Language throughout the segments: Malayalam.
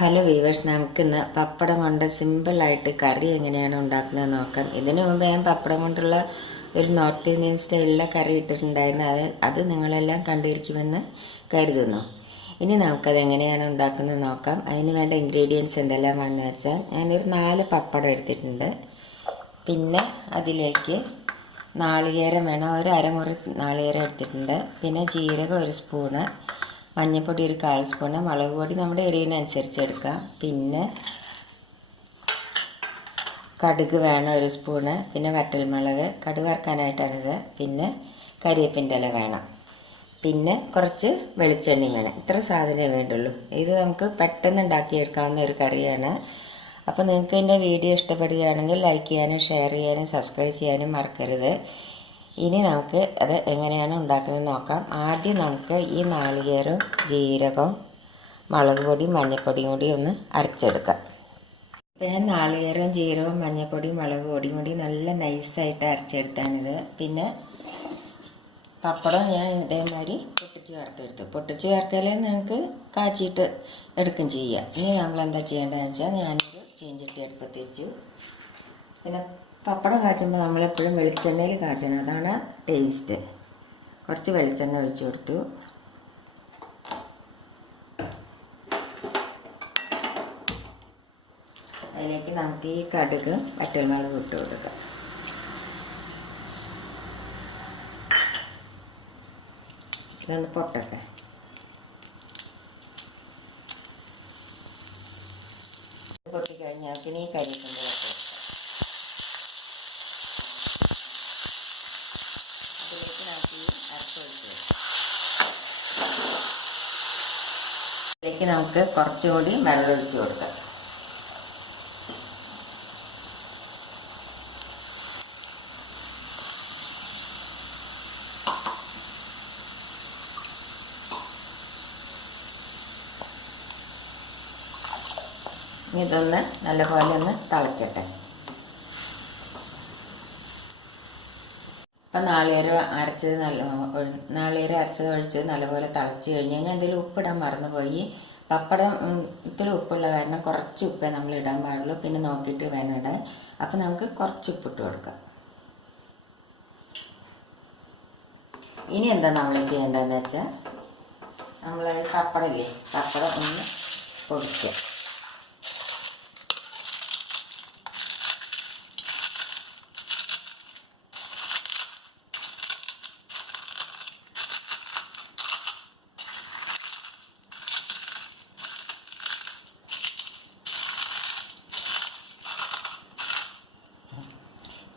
ഹലോ വീവേഴ്സ്, നമുക്കിന്ന് പപ്പടം കൊണ്ട് സിമ്പിളായിട്ട് കറി എങ്ങനെയാണ് ഉണ്ടാക്കുന്നത് നോക്കാം. ഇതിനു മുമ്പ് ഞാൻ പപ്പടം കൊണ്ടുള്ള ഒരു നോർത്ത് ഇന്ത്യൻ സ്റ്റൈലിലെ കറി ഇട്ടിട്ടുണ്ടായിരുന്നു. അത് നിങ്ങളെല്ലാം കണ്ടിരിക്കുമെന്ന് കരുതുന്നു. ഇനി നമുക്കത് എങ്ങനെയാണ് ഉണ്ടാക്കുന്നത് നോക്കാം. അതിന് വേണ്ട ഇൻഗ്രീഡിയൻസ് എന്തെല്ലാമാണെന്ന് വെച്ചാൽ, ഞാനൊരു 4 പപ്പടം എടുത്തിട്ടുണ്ട്. പിന്നെ അതിലേക്ക് നാളികേരം വേണം, ഒരു അരമുറി നാളികേരം എടുത്തിട്ടുണ്ട്. പിന്നെ ജീരകം 1 സ്പൂണ്, മഞ്ഞൾപ്പൊടി 1/4 സ്പൂണ്, മുളക് പൊടി നമ്മുടെ എരിവിനനുസരിച്ച് എടുക്കാം. പിന്നെ കടുക് വേണം 1 സ്പൂണ്, പിന്നെ വറ്റൽമുളക് കടുക് വറുക്കാനായിട്ടാണിത്. പിന്നെ കരിവേപ്പിൻ്റെ ഇല വേണം, പിന്നെ കുറച്ച് വെളിച്ചെണ്ണ വേണം. ഇത്ര സാധനമേ വേണ്ടുള്ളൂ. ഇത് നമുക്ക് പെട്ടെന്ന് ഉണ്ടാക്കിയെടുക്കാവുന്ന ഒരു കറിയാണ്. അപ്പോൾ നിങ്ങൾക്ക് എൻ്റെ വീഡിയോ ഇഷ്ടപ്പെടുകയാണെങ്കിൽ ലൈക്ക് ചെയ്യാനും ഷെയർ ചെയ്യാനും സബ്സ്ക്രൈബ് ചെയ്യാനും മറക്കരുത്. ഇനി നമുക്ക് അത് എങ്ങനെയാണ് ഉണ്ടാക്കുന്നത് നോക്കാം. ആദ്യം നമുക്ക് ഈ നാളികേരവും ജീരകവും മുളക് പൊടിയും മഞ്ഞൾപ്പൊടിയും കൂടി ഒന്ന് അരച്ചെടുക്കാം. അപ്പോൾ ഞാൻ നാളികേരവും ജീരകവും മഞ്ഞൾപ്പൊടിയും മുളക് പൊടിയും കൂടി നല്ല നൈസായിട്ട് അരച്ചെടുത്താണിത്. പിന്നെ പപ്പടം ഞാൻ ഇതേമാതിരി പൊട്ടിച്ച് ചേർത്തെടുത്തു. പൊട്ടിച്ച് ചേർക്കലേ നിങ്ങൾക്ക് കാച്ചിയിട്ട് എടുക്കും ചെയ്യാം. ഇനി നമ്മൾ എന്താ ചെയ്യേണ്ടതെന്ന് വെച്ചാൽ, ഞാനൊരു ചീഞ്ചട്ടി അടുപ്പത്ത് വെച്ചു. പിന്നെ പപ്പടം കാച്ചുമ്പോൾ നമ്മളെപ്പോഴും വെളിച്ചെണ്ണയിൽ കാച്ചണം, അതാണ് ടേസ്റ്റ്. കുറച്ച് വെളിച്ചെണ്ണ ഒഴിച്ചു കൊടുത്തു. അതിലേക്ക് നമുക്ക് ഈ കടുക് വറ്റൽമുളക് ഇട്ട് കൊടുക്കാം. ഇതൊന്ന് പൊട്ടട്ടെ. പൊട്ടിക്കഴിഞ്ഞാൽ പിന്നെ ഈ കരിവേപ്പിൻ്റെ അതിലേക്ക് നമുക്ക് അരച്ചൊഴിച്ച് അതിലേക്ക് നമുക്ക് കുറച്ചുകൂടി വെള്ളം ഒഴിച്ച് കൊടുക്കാം. ഇതൊന്ന് നല്ലപോലെ ഒന്ന് തിളയ്ക്കട്ടെ. അപ്പം നാളികേരം അരച്ചത് ഒഴിച്ചത് നല്ലപോലെ തിളച്ച് കഴിഞ്ഞാൽ ഞാൻ ഇതിൽ ഉപ്പിടാൻ മറന്നുപോയി. പപ്പടത്തിൽ ഉപ്പുള്ള കാരണം കുറച്ച് ഉപ്പേ നമ്മൾ ഇടാൻ പാടുള്ളൂ. പിന്നെ നോക്കിയിട്ട് വേണം ഇടാൻ. അപ്പം നമുക്ക് കുറച്ച് ഉപ്പിട്ട് കൊടുക്കാം. ഇനി എന്താ നമ്മൾ ചെയ്യേണ്ടതെന്ന് വെച്ചാൽ, നമ്മൾ പപ്പടം ഒന്ന് പൊടിക്കുക.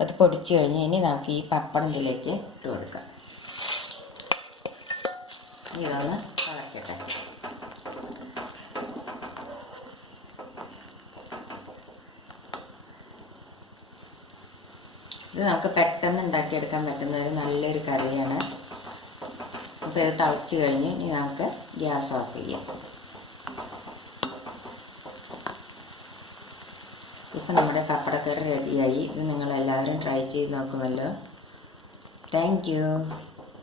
അത് പൊടിച്ച് കഴിഞ്ഞ് ഇനി നമുക്ക് ഈ പപ്പടം ഇതിലേക്ക് ഇട്ട് കൊടുക്കാം. ഇതൊന്ന് തിളക്കട്ടെ. ഇത് നമുക്ക് പെട്ടെന്ന് ഉണ്ടാക്കിയെടുക്കാൻ പറ്റുന്ന ഒരു നല്ലൊരു കറിയാണ്. അപ്പോൾ ഇത് തിളച്ച് കഴിഞ്ഞ് ഇനി നമുക്ക് ഗ്യാസ് ഓഫ് ചെയ്യാം. ഇപ്പം നമ്മുടെ പപ്പടക്കറി റെഡിയായി. ഇത് നിങ്ങളെല്ലാവരും ട്രൈ ചെയ്ത് നോക്കുമല്ലോ. Thank you.